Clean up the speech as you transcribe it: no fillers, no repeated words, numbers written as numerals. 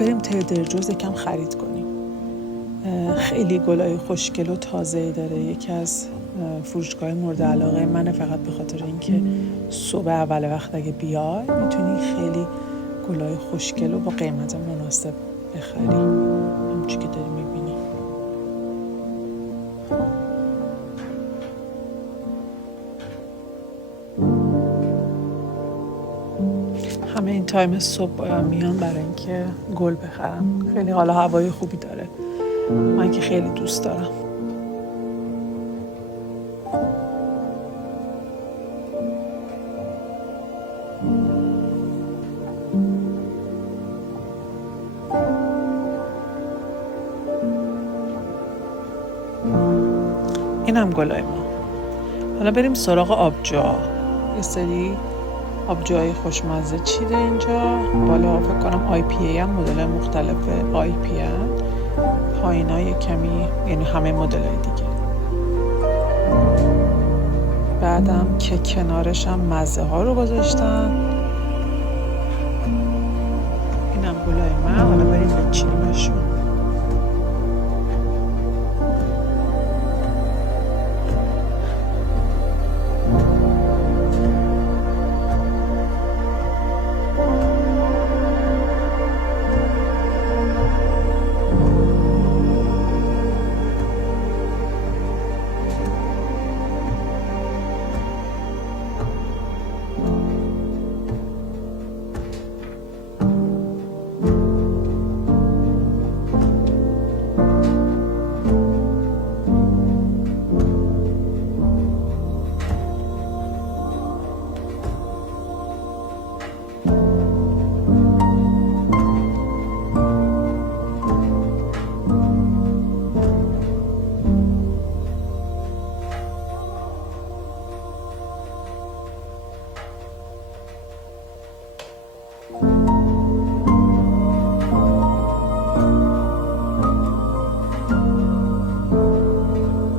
بریم تردر جوز یکم خرید کنیم. خیلی گلای خوشگل و تازه داره. یکی از فروشگاه مورد علاقه منه، فقط به خاطر اینکه صبح اول وقت اگه بیای میتونی خیلی گلای خوشگل و با قیمت مناسب بخری. همونچی که داری میبینی. همه این تایم صبح میان برای اینکه گل بخرم. خیلی حالا هوای خوبی داره، من که خیلی دوست دارم. این هم گلای ما. حالا بریم سراغ آبجوها. یه سری آبجوهای خوشمزه چیده اینجا. بالا فکر کنم IPA هم مدل مختلف IPA هم. پایینا یه کمی، یعنی همه مدل های دیگه. بعدم که کنارش هم مزه ها رو گذاشتن. اینم گلای من. حالا بریم بچینیمشون.